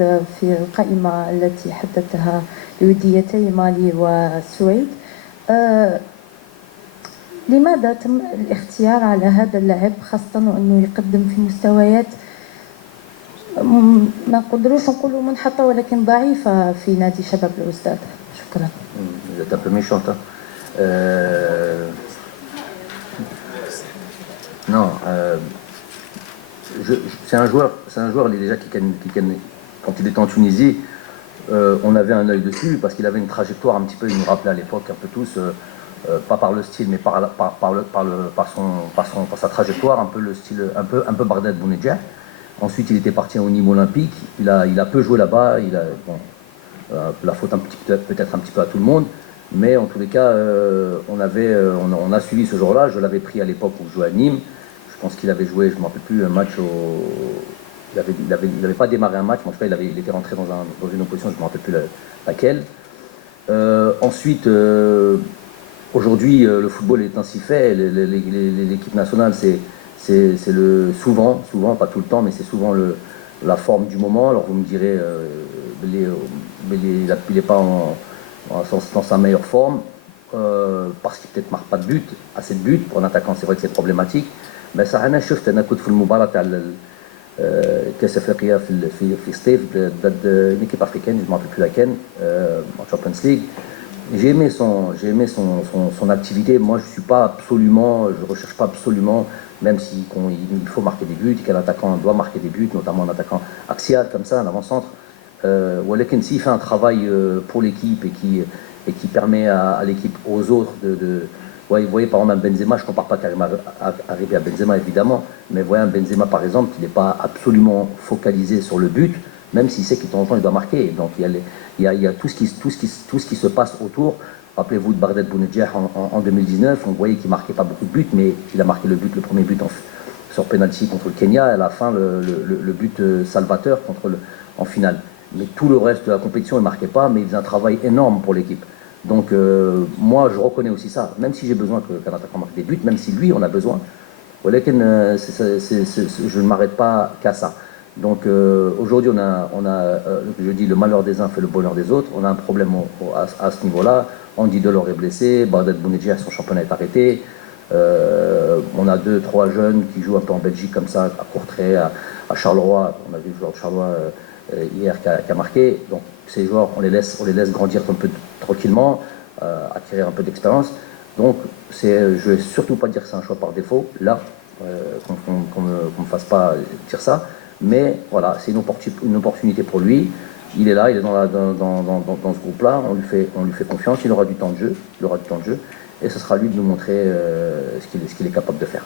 يصعد في القائمة التي حددتها لوديتي مالي والسويد. لماذا تم الاختيار على هذا اللاعب، خاصة وأنه يقدم في مستويات ما نقدروش نقولوا منحطة ولكن ضعيفة في نادي شباب الأستاذ؟ شكرا. Vous êtes un peu méchante, hein. Non, c'est un joueur déjà quand il était en Tunisie, on avait un œil dessus parce qu'il avait une trajectoire un petit peu, il nous rappelait à l'époque un peu tous, pas par le style mais par sa trajectoire, un peu le style, un peu Barded Bounedjah. Ensuite il était parti au Nîmes Olympique, il a peu joué là-bas, la faute peut-être un petit peu à tout le monde, mais en tous les cas on a suivi ce jour-là. Je l'avais pris à l'époque où je jouais à Nîmes. Je pense qu'il avait joué, je ne me rappelle plus, un match il n'avait pas démarré un match, mais en tout cas il était rentré dans une opposition, je ne me rappelle plus laquelle. Ensuite, aujourd'hui, le football est ainsi fait. L'équipe nationale, c'est souvent, pas tout le temps, mais c'est souvent la forme du moment. Alors vous me direz, il n'est pas dans sa meilleure forme, parce qu'il peut-être marque pas de but, assez de buts. Pour un attaquant, c'est vrai que c'est problématique. Mais ça, أنا كنت في المباراة تاع كأس أفريقيا في ستيف ضد une équipe africaine, je ne me rappelle plus laquelle, en Champions League. J'ai aimé son activité. Moi, je recherche pas absolument, même s'il faut marquer des buts, qu'un attaquant doit marquer des buts, notamment un attaquant axial comme ça, un avant-centre. Walakin s'il fait un travail pour l'équipe et qui permet à l'équipe, aux autres vous voyez par exemple un Benzema, je ne compare pas Karim arrivé à Benzema évidemment, mais voyez un Benzema par exemple qui n'est pas absolument focalisé sur le but, même s'il sait qu'il de temps en temps il doit marquer. Donc il y a tout ce qui se passe autour. Rappelez-vous de Barded Bounedjah en 2019, on voyait qu'il ne marquait pas beaucoup de buts, mais il a marqué le premier but sur penalty contre le Kenya, et à la fin le but salvateur en finale. Mais tout le reste de la compétition il ne marquait pas, mais il faisait un travail énorme pour l'équipe. Donc moi je reconnais aussi ça, même si j'ai besoin qu'un attaquant marque des buts, même si lui on a besoin, je ne m'arrête pas qu'à ça. Donc aujourd'hui je dis le malheur des uns fait le bonheur des autres. On a un problème à ce niveau-là. Andy Delors est blessé, Barded Bounedjah, son championnat est arrêté. On a 2-3 jeunes qui jouent un peu en Belgique comme ça, à Courtrai, à Charleroi. On a vu le joueur de Charleroi hier qui a marqué. Donc ces joueurs, on les laisse grandir un peu tranquillement, acquérir un peu d'expérience. Donc je ne vais surtout pas dire que c'est un choix par défaut, là, qu'on ne me fasse pas dire ça. Mais voilà, c'est une opportunité pour lui. Il est là, il est dans ce groupe-là, on lui fait confiance, il aura du temps de jeu, et ce sera lui de nous montrer ce qu'il est capable de faire.